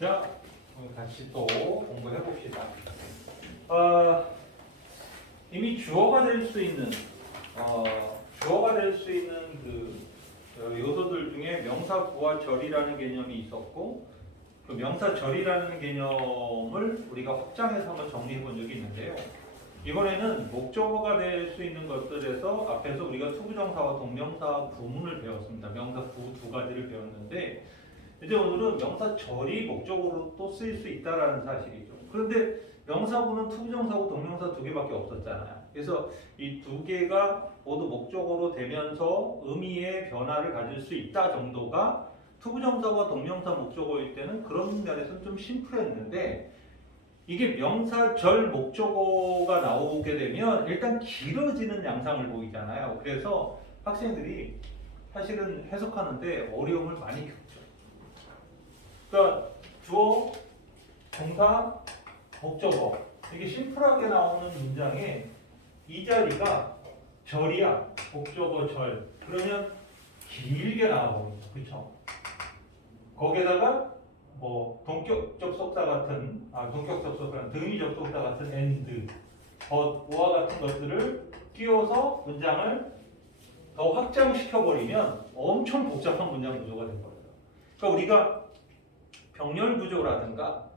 자, 오늘 같이 또 공부해 봅시다. 이미 주어가 될 수 있는 그 요소들 중에 명사구와 절이라는 개념이 있었고, 그 명사절이라는 개념을 우리가 확장해서 한번 정리해 본 적이 있는데요. 이번에는 목적어가 될 수 있는 것들에서 앞에서 우리가 투부정사와 동명사 구문을 배웠습니다. 명사 구 두 가지를 배웠는데, 이제 오늘은 명사절이 목적어로 또 쓰일 수 있다라는 사실이죠. 그런데 명사구는 투부정사고 동명사 두 개밖에 없었잖아요. 그래서 이 두 개가 모두 목적어로 되면서 의미의 변화를 가질 수 있다 정도가 투부정사와 동명사 목적어일 때는 그런 면에서는 좀 심플했는데, 이게 명사절 목적어가 나오게 되면 일단 길어지는 양상을 보이잖아요. 그래서 학생들이 사실은 해석하는데 어려움을 많이 겪죠. 그러니까 주어, 동사, 목적어 이게 심플하게 나오는 문장에 이 자리가 절이야, 목적어 절. 그러면 길게 나와버립니다. 그렇죠? 거기에다가 뭐 동격 접속사 같은 동격 접속사, 등위 접속사 같은 and, but와 같은 것들을 끼워서 문장을 더 확장시켜 버리면 엄청 복잡한 문장 구조가 될 거예요. 그러니까 우리가 병렬 구조라든가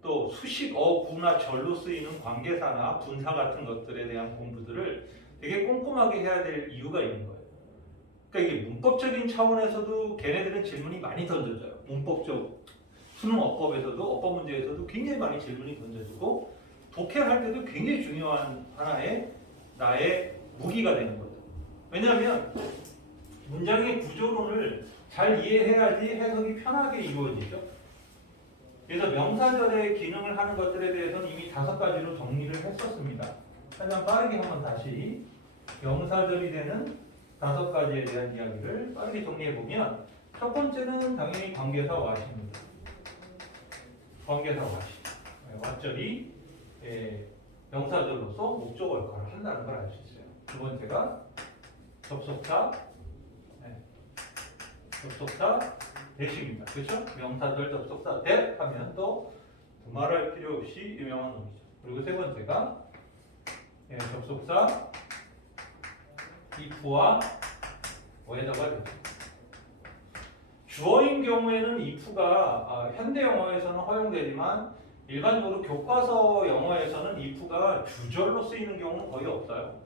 또 수식어, 구나 절로 쓰이는 관계사나 분사 같은 것들에 대한 공부들을 되게 꼼꼼하게 해야 될 이유가 있는 거예요. 그러니까 이게 문법적인 차원에서도 걔네들은 질문이 많이 던져져요. 문법적 수능 어법에서도 어법 문제에서도 굉장히 많이 질문이 던져지고 독해할 때도 굉장히 중요한 하나의 나의 무기가 되는 거죠. 왜냐하면 문장의 구조론을 잘 이해해야지 해석이 편하게 이루어지죠. 그래서 명사절의 기능을 하는 것들에 대해서는 이미 5가지로 정리를 했었습니다. 하지만 빠르게 한번 다시 명사절이 되는 5가지에 대한 이야기를 빠르게 정리해보면, 첫 번째는 당연히 관계사 와십니다. 관계사 와시. 와절이 명사절로서 목적어 역할을 한다는 걸 알 수 있어요. 두 번째가 접속사, 접속사 대시입니다. 그렇죠? 명사절 접속사 대 하면 또 말할 필요 없이 유명한 놈이죠. 그리고 세 번째가 접속사 if와 whether가 되죠. 주어인 경우에는 if가 현대 영어에서는 허용되지만 일반적으로 교과서 영어에서는 if가 주절로 쓰이는 경우는 거의 없어요.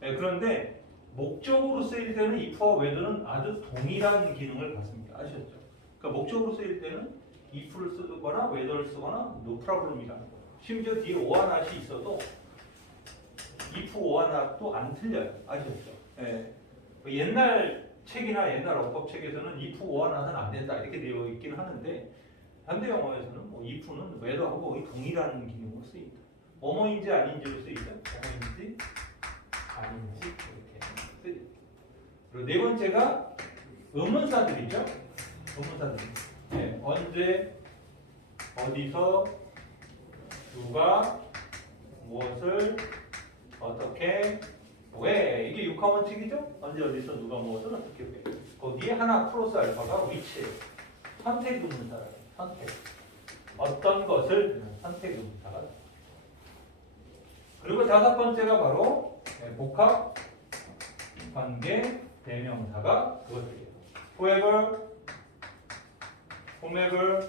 그런데 목적으로 쓰일 때는 if와 whether는 아주 동일한 기능을 갖습니다. 아시겠죠? 그러니까 목적으로 쓰일 때는 if를 쓰거나 whether를 쓰거나 no problem이라는 거예요. 심지어 뒤에 or not이 있어도 if or not도 안 틀려요. 아시겠죠? 옛날 책이나 옛날 어법 책에서는 if or not은 안 된다 이렇게 되어 있기는 하는데, 현대 영어에서는 뭐 if는 whether하고 거의 동일한 기능으로 쓰입니다. 뭐뭐인지 아닌지로 쓰이죠. 뭐뭐인지 아닌지 이렇게 쓰이죠. 그리고 네 번째가 의문사들이죠. 의문사들. 언제, 어디서, 누가, 무엇을, 어떻게, 왜. 이게 육하원칙이죠? 언제, 어디서, 누가, 무엇을, 어떻게, 왜. 거기에 하나 플러스 알파가 which. 선택 의문사라요. 선택. 어떤 것을 선택 의문사가. 그리고 5번째가 바로 복합 관계 대명사가 그것들이에요. whoever, whomever,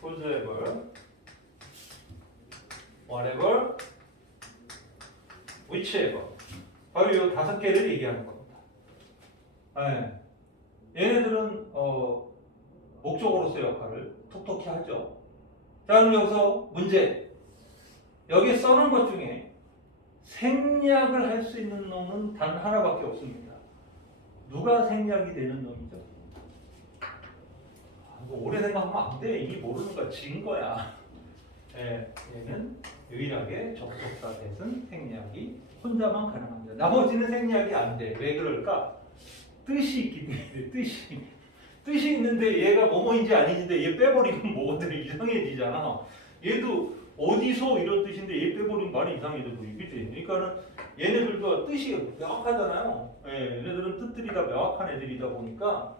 whosoever, whatever, whichever. 바로 이 5개를 얘기하는 겁니다. 얘네들은 목적어로서의 역할을 톡톡히 하죠. 자, 그럼 여기서 문제. 여기 써놓은 것 중에 생략을 할 수 있는 놈은 단 하나밖에 없습니다. 누가 생략이 되는 놈이죠? 오래 생각하면 안 돼. 이미 모르는 거야. 진 거야. 얘는 유일하게 접속사 대신 생략이 혼자만 가능합니다. 나머지는 생략이 안 돼. 왜 그럴까? 뜻이 있기 때문에. 뜻이 있는데 얘가 뭐뭐인지 아닌지 얘 빼버리면 뭐가 이상해지잖아. 얘도 어디서 이런 뜻인데 얘 빼버리면 말이 이상해져 보이겠지. 그러니까는 얘네들도 뜻이 명확하잖아요. 얘네들은 뜻들이 다 명확한 애들이다 보니까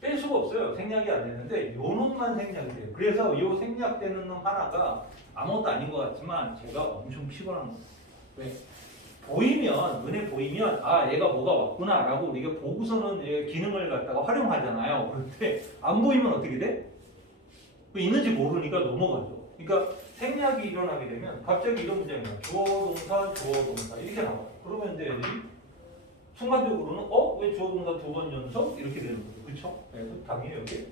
뺄 수가 없어요. 생략이 안 되는데 요 놈만 생략이 돼요. 그래서 요 생략되는 놈 하나가 아무것도 아닌 것 같지만 제가 엄청 피곤한 거예요. 왜? 보이면 눈에 보이면 아 얘가 뭐가 왔구나라고 우리가 보고서는 얘 기능을 갖다가 활용하잖아요. 그런데 안 보이면 어떻게 돼? 있는지 모르니까 넘어가죠. 그러니까 생략이 일어나게 되면 갑자기 이런 문장이 나와요. 주어 동사 이렇게 나와요. 그러면 이제 애들이 순간적으로는 왜 주어 동사 두 번 연속 이렇게 되는 거죠. 그렇죠? 그래서 당연히 여기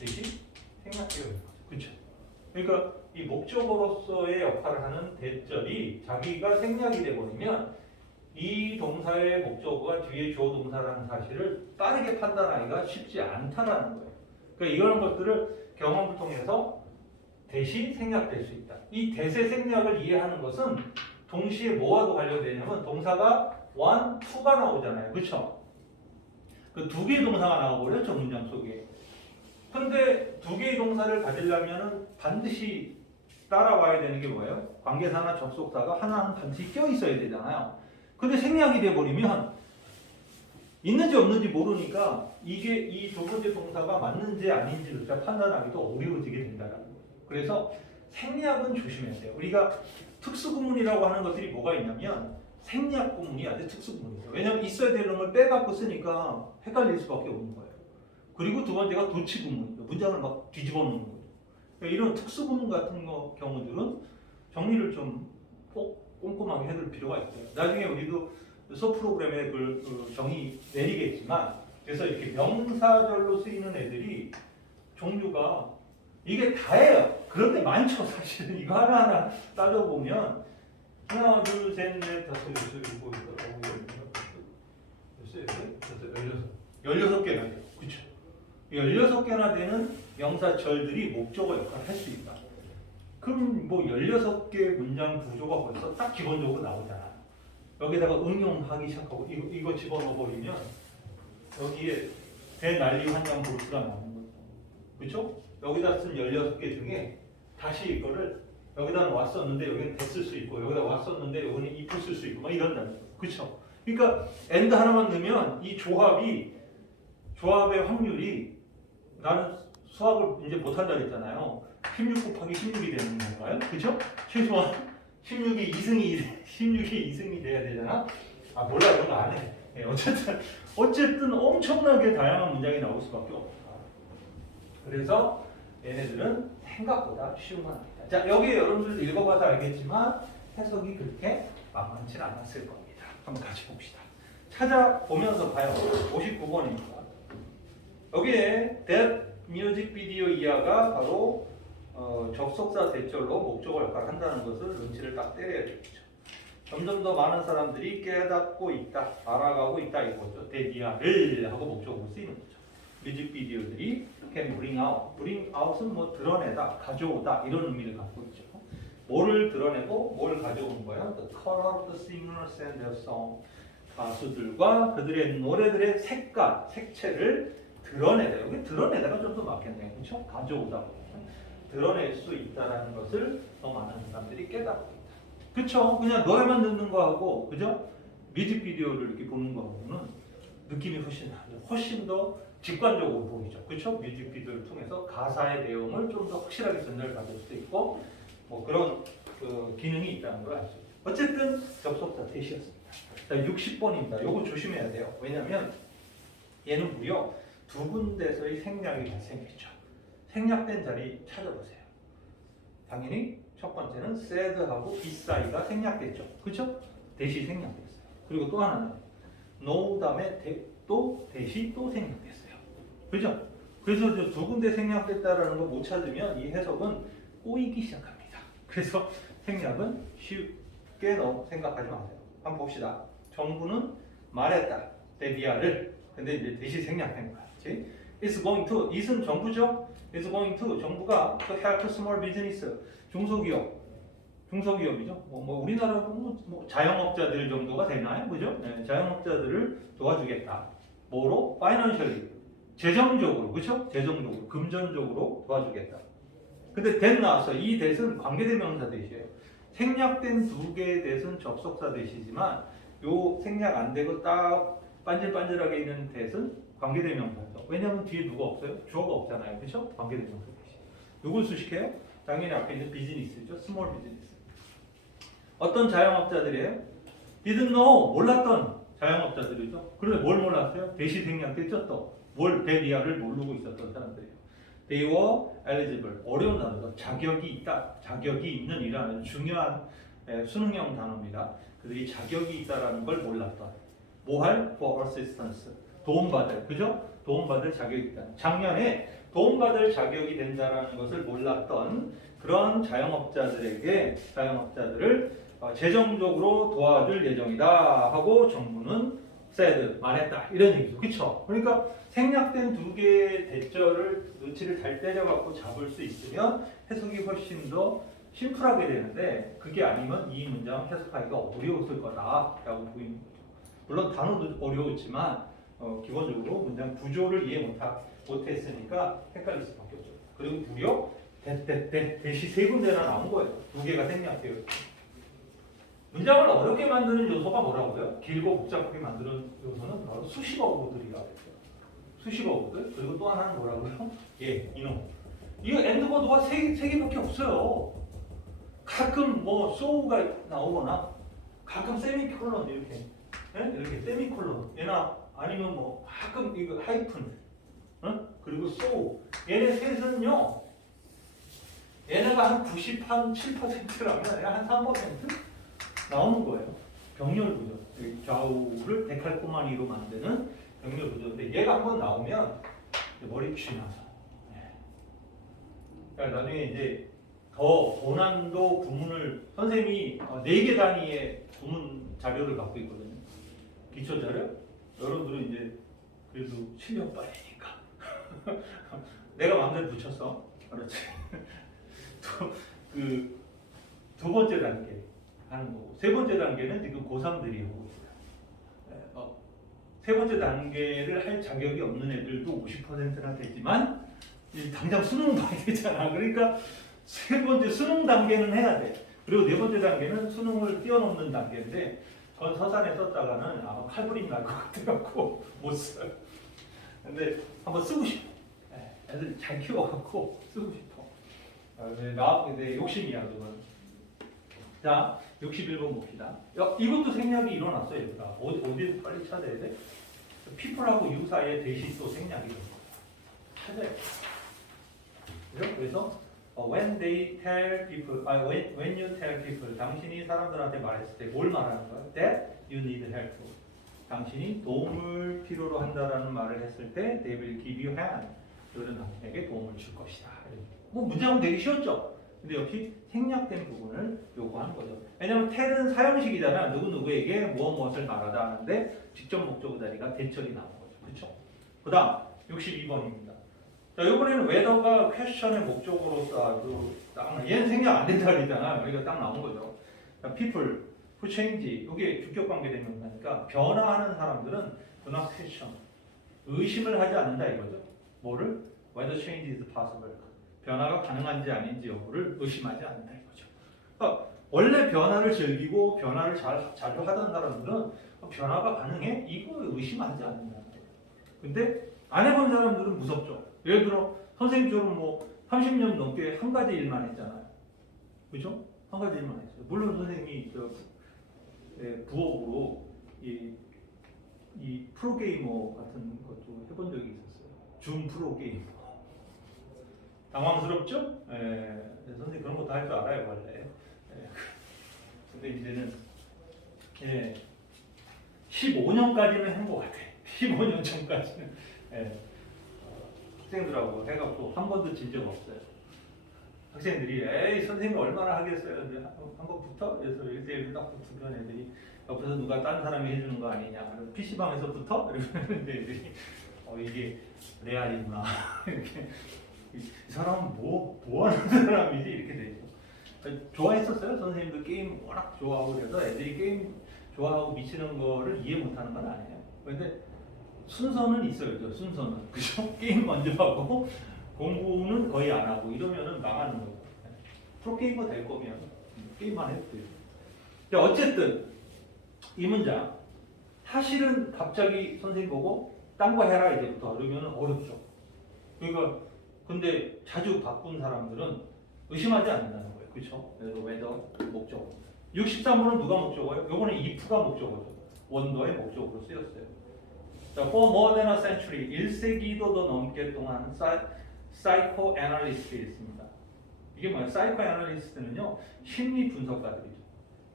대신 생략되어 있는 거죠. 그렇죠? 그러니까 이 목적어로서의 역할을 하는 대절이 자기가 생략이 돼버리면 이 동사의 목적어가 뒤에 주어 동사라는 사실을 빠르게 판단하기가 쉽지 않다라는 거예요. 그러니까 이런 것들을 경험을 통해서 대시 생략될 수 있다. 이 대세 생략을 이해하는 것은 동시에 뭐와도 관련되냐면 동사가 one, to가 나오잖아요. 그렇죠? 그 두 개의 동사가 나와버려요. 저 문장 속에. 근데 두 개의 동사를 가지려면 반드시 따라와야 되는 게 뭐예요? 관계사나 접속사가 하나는 반드시 껴 있어야 되잖아요. 근데 생략이 돼버리면 있는지 없는지 모르니까 이게 이 두 번째 동사가 맞는지 아닌지를 판단하기도 어려워지게 된다는 거예요. 그래서 생략은 조심해야 돼요. 우리가 특수구문이라고 하는 것들이 뭐가 있냐면 생략구문이 아주 특수구문이에요. 왜냐하면 있어야 될 놈을 빼갖고 쓰니까 헷갈릴 수밖에 없는 거예요. 그리고 두 번째가 도치구문이에요. 문장을 막 뒤집어 놓는 거예요. 그러니까 이런 특수구문 같은 경우들은 정리를 좀 꼭 꼼꼼하게 해둘 필요가 있어요. 나중에 우리도 수업 프로그램에 그 정의 내리겠지만 그래서 이렇게 명사절로 쓰이는 애들이 종류가 이게 다예요. 그런데 많죠. 사실은 이거 하나하나 따져보면 하나, 둘, 셋, 넷, 다섯, 여섯, 일곱, 여덟, 16개나 돼요. 그렇죠? 16개나 되는 명사절들이 목적어 역할을 할 수 있다. 그럼 뭐 16개 문장 구조가 벌써 딱 기본적으로 나오잖아. 여기다가 응용하기 시작하고 이거 집어넣어 버리면 여기에 대난리 환장 볼수가 나오는 거죠. 그렇죠? 여기다 쓴 16개 중에 다시 이거를 여기다 왔었는데 여기는 됐을 수 있고 여기다 왔었는데 여기는 if 쓸 수 있고 막 이런다는 거죠. 그렇죠? 그러니까 and 하나만 넣으면 이 조합의 확률이 나는 수학을 이제 못한다 그랬잖아요. 16 곱하기 16이 되는 건가요? 그렇죠? 최소한 16이 2승이 돼야 되잖아. 아 몰라 이런 거 안 해. 네, 어쨌든 엄청나게 다양한 문장이 나올 수밖에 없다. 그래서 얘네들은 생각보다 쉬운 건 아니다. 자 여기 여러분들 읽어봐서 알겠지만 해석이 그렇게 만만치 않았을 겁니다. 한번 같이 봅시다. 찾아보면서 봐요. 59번입니다. 여기에 that 뮤직비디오 이하가 바로 접속사 대절로 목적어 역할을 한다는 것을 눈치를 딱 때려야 되겠죠. 점점 더 많은 사람들이 깨닫고 있다, 알아가고 있다 이거죠. 데디아를 하고 목적으로 쓰이는 거죠. 뮤직비디오들이 can bring out은 뭐 드러내다, 가져오다 이런 의미를 갖고 있죠. 뭐를 드러내고 뭘 가져오는 거야? The color of the singers and their song. 가수들과 그들의 노래들의 색깔, 색채를 드러내다. 여기 드러내다가 좀 더 맞겠네요. 그렇죠? 가져오다. 드러낼 수 있다라는 것을 더 많은 사람들이 깨닫고 있다. 그렇죠? 그냥 노래만 듣는 거하고 그죠? 뮤직비디오를 이렇게 보는 거하고는 느낌이 훨씬 더 직관적으로 보이죠. 그렇죠? 뮤직비디오를 통해서 가사의 내용을 좀 더 확실하게 전달을 받을 수도 있고 뭐 그런 기능이 있다는 걸 알 수 있죠. 어쨌든 접속사 대시였습니다. 자, 60번입니다. 요거 조심해야 돼요. 왜냐면 얘는 무려 두 군데서의 생략이 발생했죠. 생략된 자리 찾아보세요. 당연히 첫 번째는 said하고 beside가 생략됐죠. 그렇죠? 대시 생략됐어요. 그리고 또 하나는 no 다음에 또 대시 또 생략됐어요. 그렇죠? 그래서 두 군데 생략됐다라는 거 못 찾으면 이 해석은 꼬이기 시작합니다. 그래서 생략은 쉽게 생각하지 마세요. 한번 봅시다. 정부는 말했다. 데디아를. 근데 이제 대시 생략된 거야. 그치? It's going to. it은 정부죠? It's going to. 정부가 to help small business. 중소기업이죠. 뭐 우리나라도 뭐 자영업자들 정도가 되나요? 그죠? 네, 자영업자들을 도와주겠다. 뭐로? Financially. 재정적으로. 그죠? 재정적으로. 금전적으로 도와주겠다. 근데 that 나왔어요. 이 that은 관계대명사 대시예요. 생략된 두 개의 that은 접속사 대시지만 요 생략 안 되고 딱 반질반질하게 있는 that은 관계대명사죠. 왜냐하면 뒤에 누가 없어요? 주어가 없잖아요. 그렇죠? 관계대명사 대신. 누굴 수식해요? 당연히 앞에 있는 비즈니스죠. 스몰 비즈니스. 어떤 자영업자들이에요? didn't know, 몰랐던 자영업자들이죠. 그런데 뭘 몰랐어요? 대시 생략 됐죠 또. 뭘 대리아를 모르고 있었던 사람들이에요. They were eligible. 어려운 단어죠. 자격이 있다. 자격이 있는 이라는 중요한 수능형 단어입니다. 그들이 자격이 있다라는 걸 몰랐던. 뭐 할? For assistance. 도움받을. 그죠? 도움받을 자격이 있다. 작년에 도움받을 자격이 된다라는 것을 몰랐던 그런 자영업자들을 재정적으로 도와줄 예정이다 하고 정부는 said, 말했다 이런 얘기죠. 그렇죠? 그러니까 생략된 두 개의 대절을 눈치를 잘 때려갖고 잡을 수 있으면 해석이 훨씬 더 심플하게 되는데 그게 아니면 이 문장 해석하기가 어려웠을 거다라고 보이는 거죠. 물론 단어도 어려웠지만 기본적으로 문장 구조를 이해 못했으니까 헷갈릴 수밖에 없죠. 그리고 무려 대시 세 군데나 나온 거예요. 두 개가 생략되어 있고. 문장을 어렵게 만드는 요소가 뭐라고요? 길고 복잡하게 만드는 요소는 바로 수식어구들이라고 했어요. 수식어구들. 그리고 또 하나는 뭐라고요? 예, 이놈. 이거 엔드버드가 세 개밖에 없어요. 가끔 뭐 so가 나오거나 가끔 세미콜론 이렇게 이렇게 세미콜론 얘나 아니면 뭐 가끔 이거 하이픈 그리고 so 얘네 셋은요 얘네가 한 97%라면 한 3% 나오는 거예요. 병렬 구조. 좌우를 데칼코마니로 만드는 병렬 구조인데 얘가 한번 나오면 머리 쥐나서. 그러니까 나중에 이제 더 고난도 구문을 선생님이 4개 단위의 구문 자료를 갖고 있거든요. 기초 자료. 여러분들은 이제 그래도 실력 빨리니까 내가 마음대로 붙였어. 그렇지. 두 번째 단계. 하는 거고 세 번째 단계는 지금 고3들이 하고 있어요. 세 번째 단계를 할 자격이 없는 애들도 50%나 되지만 당장 수능 봐야 되잖아. 그러니까 세 번째 수능 단계는 해야 돼. 그리고 네 번째 단계는 수능을 뛰어넘는 단계인데 전 서산에 썼다가는 아마 칼부림 날 것 같아갖고 못 써요. 근데 한번 쓰고 싶어. 애들 잘 키워갖고 쓰고 싶어. 내 욕심이야 그건. 자, 61번 봅시다. 이것도 생략이 일어났어요, 얘들아. 어디서 빨리 찾아야 돼? people하고 you 사이에 대시 또 생략이 일어나요. 찾아야 돼. 그래서 when they tell people, when you tell people, 당신이 사람들한테 말했을 때 뭘 말하는 거야? That you need help. 당신이 도움을 필요로 한다라는 말을 했을 때 they will give you hand. 그들은 당신에게 도움을 줄 것이다. 뭐 문장은 되게 쉬웠죠? 근데 역시 생략된 부분을 요구하는 거죠. 왜냐하면 tell은 사형식이잖아. 누구누구에게 무엇을 말하다 하는데 직접 목적어 자리가 대절이 나온 거죠. 그렇죠? 그 다음 62번입니다. 자, 이번에는 whether가 question의 목적어로서 얘는 생략 안 된다 그랬잖아. 여기가 딱 나온 거죠. 자, people who change 이게 주격관계 대명사니까 변화하는 사람들은 do not question 의심을 하지 않는다 이거죠. 뭐를? whether change is possible 변화가 가능한지 아닌지 여부를 의심하지 않는다 이거죠. 그러니까 원래 변화를 즐기고 변화를 자주 하던 사람들은 변화가 가능해? 이거 의심하지 않는다. 근데 안 해본 사람들은 무섭죠. 예를 들어 선생님처럼 뭐 30년 넘게 한 가지 일만 했잖아요. 그죠? 한 가지 일만 했어요. 물론 선생님이 부업으로 이 프로게이머 같은 것도 해본 적이 있었어요. 줌 프로게이머. 당황스럽죠? 선생님 그런 것도 할 줄 알아요 원래. 근데 이제는 15년까지는 한 것 같아. 15년 전까지는 학생들하고 해갖고 한 번도 진 적 없어요. 학생들이 에이 선생님이 얼마나 하겠어요. 근데 한번 붙어? 그래서 1대1로 딱 붙으면 애들이 옆에서 누가 딴 사람이 해주는 거 아니냐. PC방에서 붙어? 이러면 애들이 이게 레알이구나. 이렇게 이 사람은 뭐 하는 사람이지? 이렇게 되죠. 좋아했었어요. 선생님도 게임 워낙 좋아하고 그래서 애들이 게임 좋아하고 미치는 거를 이해 못하는 건 아니에요. 그런데 순서는 있어요. 순서는. 그죠? 게임 먼저 하고 공부는 거의 안 하고 이러면은 망하는 거예요. 프로게이머 될 거면 게임만 해도 돼요. 자, 어쨌든 이 문장 사실은 갑자기 선생님 보고 딴 거 해라 이제부터 그러면 어렵죠. 그러니까 근데 자주 바꾼 사람들은 의심하지 않는다는 거예요. 그렇죠? 그래서 whether 목적어. 63번은 누가 목적어예요? 요거는 if가 목적어죠. 원도의 목적으로 쓰였어요. 자, for more than a century, 1세기도 더 넘게 동안 사이코애널리스트가 있습니다. 이게 뭐예요? 사이코애널리스트는요, 심리 분석가들이죠.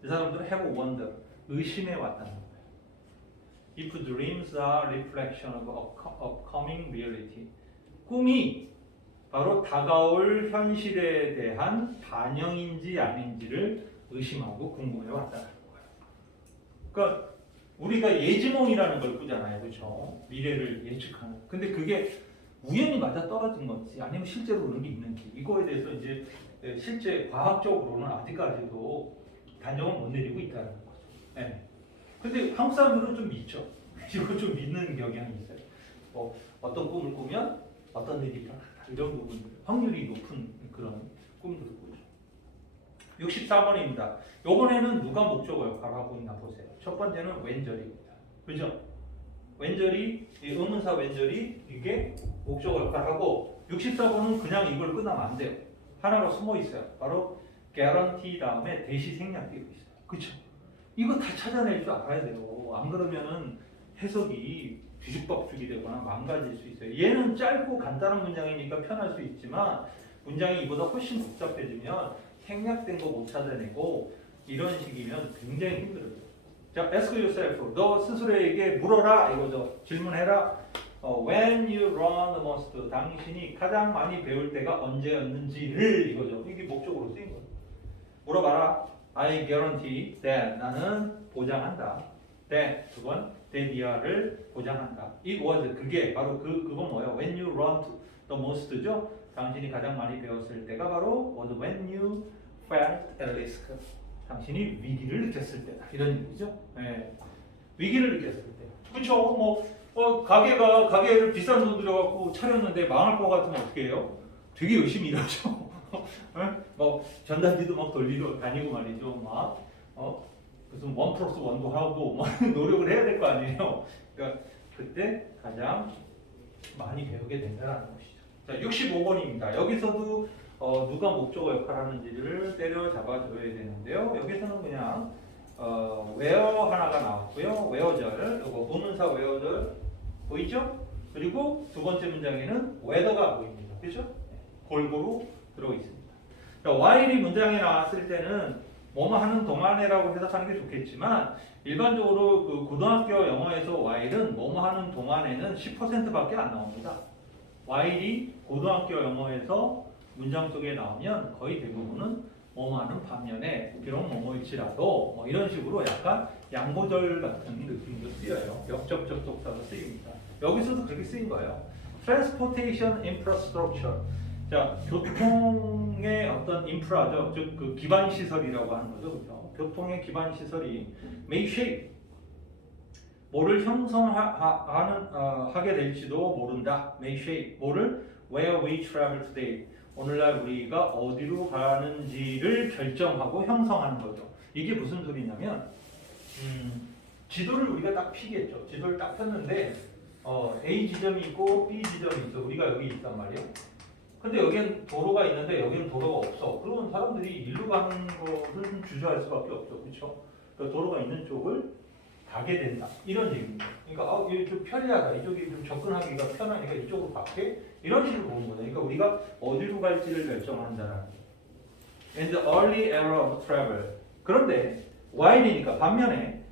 이 사람들은 have wonder, 의심해 왔다는 거예요. If dreams are reflection of upcoming reality, 꿈이 바로 다가올 현실에 대한 반영인지 아닌지를 의심하고 궁금해 왔다는 거예요. 그러니까 우리가 예지몽이라는 걸 꾸잖아요, 그렇죠? 미래를 예측하는. 근데 그게 우연히 맞아 떨어진 건지 아니면 실제로 그런 게 있는지 이거에 대해서 이제 실제 과학적으로는 아직까지도 단정을 못 내리고 있다는 거죠. 네. 근데 한국 사람들은 좀 믿죠. 이거 좀 믿는 경향이 있어요. 어떤 꿈을 꾸면 어떤 일이 일어난다. 이런 부분들 확률이 높은 그런 꿈들을 꾸죠. 64번입니다. 이번에는 누가 목적어 역할을 하고 있나 보세요. 첫 번째는 웬절입니다. 그죠? 웬절이 의문사 웬절이 이게 목적어 역할을 하고 64번은 그냥 이걸 끝나면 안 돼요. 하나로 숨어 있어요. 바로 guarantee 다음에 대시 생략되고 있어요. 그렇죠? 이거 다 찾아낼 줄 알아야 돼요. 안 그러면은 해석이 뒤죽박죽이 되거나 망가질 수 있어요. 얘는 짧고 간단한 문장이니까 편할 수 있지만 문장이 이보다 훨씬 복잡해지면 생략된 거 못 찾아내고 이런 식이면 굉장히 힘들어요. 자, ask yourself. 너 스스로에게 물어라 이거죠. 질문해라. When you learn the most. 당신이 가장 많이 배울 때가 언제였는지를 이거죠. 이게 목적으로 쓰인 거예요. 물어봐라. I guarantee that. 나는 보장한다. that. 두 번. that year를 보장한다. It was. 그게 바로 그건 뭐예요? When you learn the most죠. 당신이 가장 많이 배웠을 때가 바로 was when you felt at risk. 당신이 위기를 느꼈을 때다. 이런 얘기죠. 네. 위기를 느꼈을 때. 그렇죠. 가게를 비싼 돈 들여갖고 차렸는데 망할 것 같으면 어떻게 해요? 되게 열심히 일하죠. 전단지도 막 돌리러 다니고 말이죠. 무슨 1+1도 하고 노력을 해야 될 거 아니에요. 그러니까 그때 가장 많이 배우게 된다는 것이죠. 자, 65번입니다. 여기서도 누가 목적어 역할을 하는지를 때려잡아줘야 되는데요. 여기서는 그냥 where 하나가 나왔고요. where절, 이거 의문사 where절 보이죠? 그리고 두 번째 문장에는 whether가 보입니다. 그렇죠? 골고루 들어 있습니다. 그러니까 while이 문장에 나왔을 때는 뭐뭐 하는 동안에라고 해석하는 게 좋겠지만 일반적으로 그 고등학교 영어에서 while은 뭐뭐 하는 동안에는 10%밖에 안 나옵니다. while이 고등학교 영어에서 문장 속에 나오면 거의 대부분은 뭐뭐 하는 반면에 비록 뭐뭐일지라도 뭐 이런 식으로 약간 양보절 같은 느낌도 쓰여요. 역접적 동사도 쓰입니다. 여기서도 그렇게 쓰인 거예요. Transportation infrastructure. 자, 교통의 어떤 인프라죠. 즉 그 기반 시설이라고 하는 거죠. 그렇죠? 교통의 기반 시설이 may shape 뭐를 형성하게 될지도 모른다. may shape 뭐를 where we travel today. 오늘날 우리가 어디로 가는지를 결정하고 형성하는 거죠. 이게 무슨 소리냐면 지도를 우리가 딱 피겠죠. 지도를 딱 폈는데 A 지점이 있고 B 지점이 있어. 우리가 여기 있단 말이에요. 근데 여기는 도로가 있는데 여기는 도로가 없어. 그러면 사람들이 일로 가는 거를 주저할 수밖에 없죠. 그렇죠? 그러니까 도로가 있는 쪽을 가게 된다. 이런 얘기입니다. 그러니까 이게 좀 편리하다. 이쪽이 좀 접근하기가 편하니까 이쪽으로 갈게. 이런 식으로 보는 거죠. 그러니까 우리가 어디로 갈지를 결정한다라는 거죠. And the early era of travel. 그런데 while이니까 반면에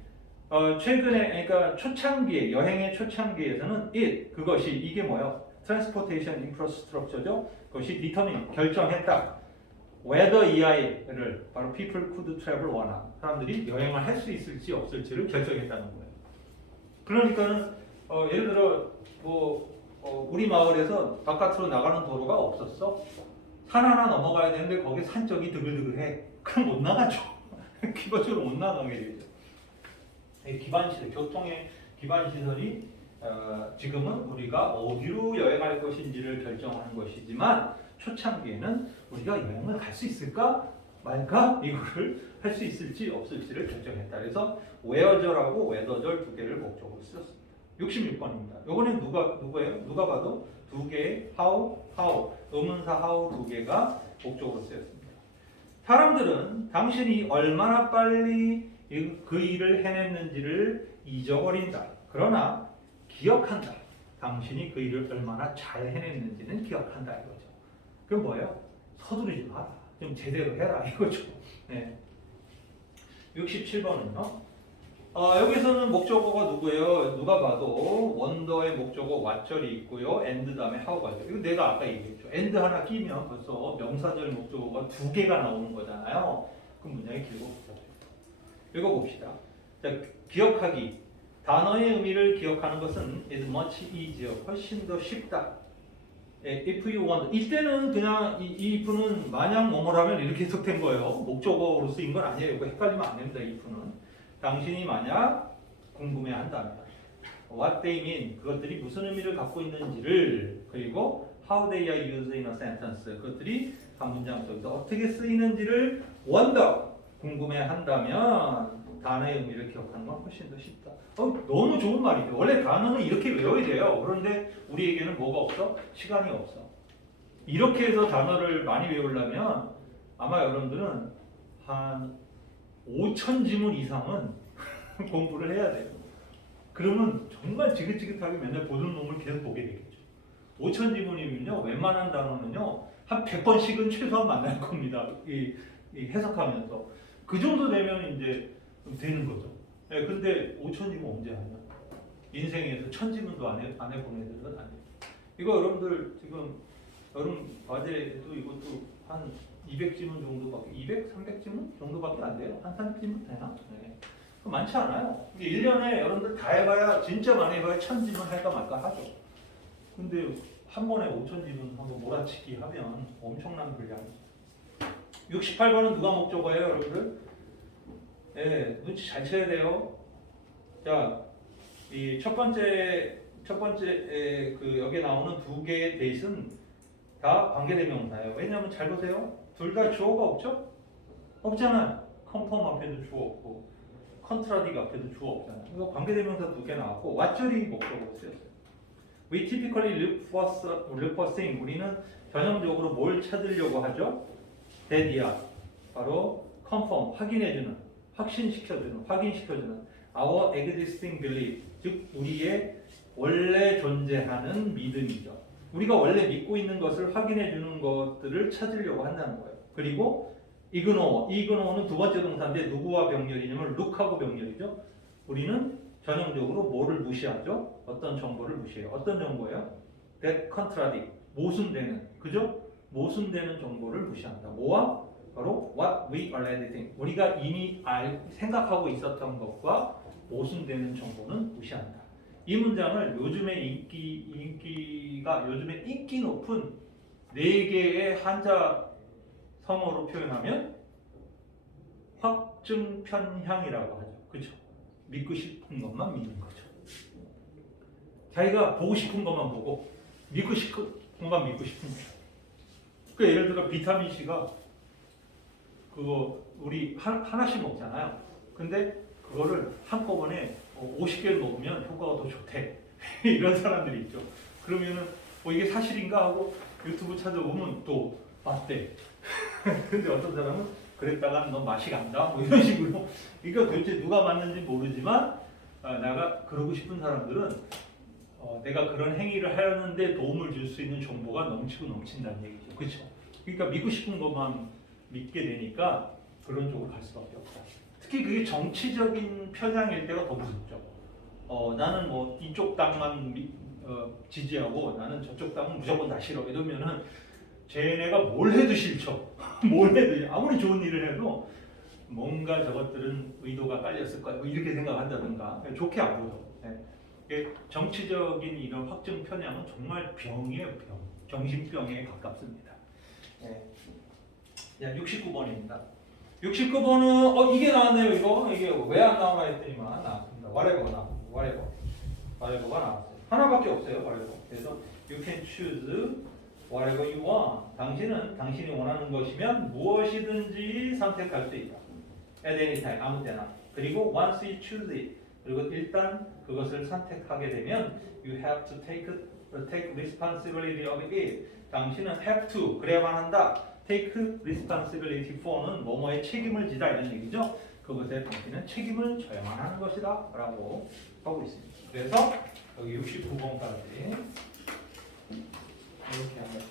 최근에 그러니까 초창기에 여행의 초창기에서는 그것이 이게 뭐예요? Transportation infrastructure죠. 그것이 determine 결정했다. whether EI를 바로 people could travel 원화 사람들이 여행을 할 수 있을지 없을지를 결정했다는 거예요. 그러니까는 예를 들어 우리 마을에서 바깥으로 나가는 도로가 없었어. 산 하나 넘어가야 되는데 거기 산적이 드글드글해. 그럼 못 나가죠. 기본적으로 못 나가게 되죠. 기반 시설, 교통의 기반 시설이 지금은 우리가 어디로 여행할 것인지를 결정하는 것이지만 초창기에는 우리가 여행을 갈 수 있을까 말까 이거를 할 수 있을지 없을지를 결정했다. 그래서 where절하고 whether절 두 개를 목적으로 쓰였습니다. 66번입니다. 요거는 누구예요? 누가 봐도 두 개, how, 의문사 how 두 개가 목적으로 쓰였습니다. 사람들은 당신이 얼마나 빨리 그 일을 해냈는지를 잊어버린다. 그러나 기억한다. 당신이 그 일을 얼마나 잘 해냈는지는 기억한다 이거죠. 그럼 뭐예요? 서두르지 마라. 좀 제대로 해라 이거죠. 네. 67번은요. 여기서는 목적어가 누구예요? 누가 봐도 원더의 목적어 what절이 있고요. and 다음에 how가 있어요. 이거 내가 아까 얘기했죠. and 하나 끼면 벌써 명사절 목적어가 두 개가 나오는 거잖아요. 그럼 문장이 길고 복잡해요. 읽어봅시다. 자, 기억하기. 단어의 의미를 기억하는 것은 is much easier. 훨씬 더 쉽다. if you want. 이때는 그냥 이 if는 만약 뭐뭐라면 이렇게 해석된 거예요. 목적어로 쓰인 건 아니에요. 이거 헷갈리면 안 됩니다. if는. 당신이 만약 궁금해한다면 what they mean, 그것들이 무슨 의미를 갖고 있는지를, 그리고 how they are used in a sentence, 그것들이 한 문장 속에서 어떻게 쓰이는지를 wonder, 궁금해한다면 단어의 의미를 기억하는 건 훨씬 더 쉽다. 너무 좋은 말이죠. 원래 단어는 이렇게 외워야 돼요. 그런데 우리에게는 뭐가 없어? 시간이 없어. 이렇게 해서 단어를 많이 외우려면 아마 여러분들은 한 5천 지문 이상은 공부를 해야 돼요. 그러면 정말 지긋지긋하게 맨날 보던 놈을 계속 보게 되겠죠. 5천 지문이면요, 웬만한 단어는요, 한 100번씩은 최소한 만날 겁니다. 이 해석하면서. 그 정도 되면 이제 되는 거죠. 네, 근데 5천 지문 언제 하냐? 인생에서 1000지문도 안 해본 애들은 안 해요. 이거 여러분들 지금 여름 과제도 이것도 한 200지문 정도밖에, 200, 300지문 정도밖에 안 돼요. 한 300지문 되나? 네. 많지 않아요. 이게 1년에 여러분들 다 해봐야, 진짜 많이 해봐야 1000지문 할까 말까 하죠. 근데 한 번에 5000지문 한번 몰아치기 하면 엄청난 분량이죠. 68번은 누가 목적어예요, 여러분들? 네, 눈치 잘 채야 돼요. 자, 이 첫 번째 그 여기 나오는 두 개의 대신 다 관계대명사예요. 왜냐하면 잘 보세요. 둘 다 주어가 없죠? 없잖아요. 컨펌 앞에도 주어 없고 컨트라딕 앞에도 주어 없잖아요. 그래서 관계대명사 두 개 나왔고 what절이 목적어로 쓰였어요. We typically look for things. 우리는 전형적으로 뭘 찾으려고 하죠? that이야. 바로 confirm, 확인해주는, 확인시켜주는 our existing belief, 즉 우리의 원래 존재하는 믿음이죠. 우리가 원래 믿고 있는 것을 확인해주는 것들을 찾으려고 한다는 거예요. 그리고 이그노어는 두 번째 동사인데 누구와 병렬이냐면 룩하고 병렬이죠. 우리는 전형적으로 뭐를 무시하죠? 어떤 정보를 무시해요. 어떤 정보예요? That contradict, 모순되는, 그죠? 모순되는 정보를 무시한다. 뭐와? 바로 what we already think, 우리가 이미 생각하고 있었던 것과 모순되는 정보는 무시한다. 이 문장을 요즘에 인기 높은 4개의 한자 성어로 표현하면 확증편향이라고 하죠. 그렇죠? 믿고 싶은 것만 믿는 거죠. 자기가 보고 싶은 것만 보고 믿고 싶은 것만 믿고 싶은 거죠. 그 예를 들어 비타민 C가 그거 우리 하나씩 먹잖아요. 근데 그거를 한꺼번에 50개를 먹으면 효과가 더 좋대. 이런 사람들이 있죠. 그러면은 이게 사실인가 하고 유튜브 찾아보면 또 맞대. 근데 어떤 사람은 그랬다가 너 맛이 간다. 뭐 이런 식으로. 이거 도대체 누가 맞는지 모르지만 내가 그러고 싶은 사람들은 내가 그런 행위를 하였는데 도움을 줄 수 있는 정보가 넘치고 넘친다는 얘기죠. 그렇죠? 그러니까 믿고 싶은 것만 믿게 되니까 그런 쪽으로 갈 수밖에 없다. 특히 그게 정치적인 편향일 때가 더 무섭죠. 나는 뭐 이쪽 당만 지지하고 나는 저쪽 당은 무조건 다 싫어. 이러면은 쟤네가 뭘 해도 싫죠. 뭘 해도 아무리 좋은 일을 해도 뭔가 저것들은 의도가 깔렸을 거야. 뭐 이렇게 생각한다든가 좋게 안 보여. 네. 정치적인 이런 확증 편향은 정말 병이에요. 병. 정신병에 가깝습니다. 네. 69번입니다. 69번은 이게 나왔네요. 이게 왜 안 나오나 했더니만 나왔습니다. whatever가 나왔어요. 하나밖에 없어요. whatever. 그래서 you can choose whatever you want. 당신은 당신이 원하는 것이면 무엇이든지 선택할 수 있다. at any time, 아무 때나. 그리고 once you choose it, 그리고 일단 그것을 선택하게 되면 you have to take responsibility of it. 당신은 have to 그래야만 한다. take responsibility for는 뭐뭐의 책임을 지다 이런 얘기죠. 그것에 당신은 책임을 져야만 하는 것이다 라고 하고 있습니다. 그래서 여기 69번까지 이렇게 하면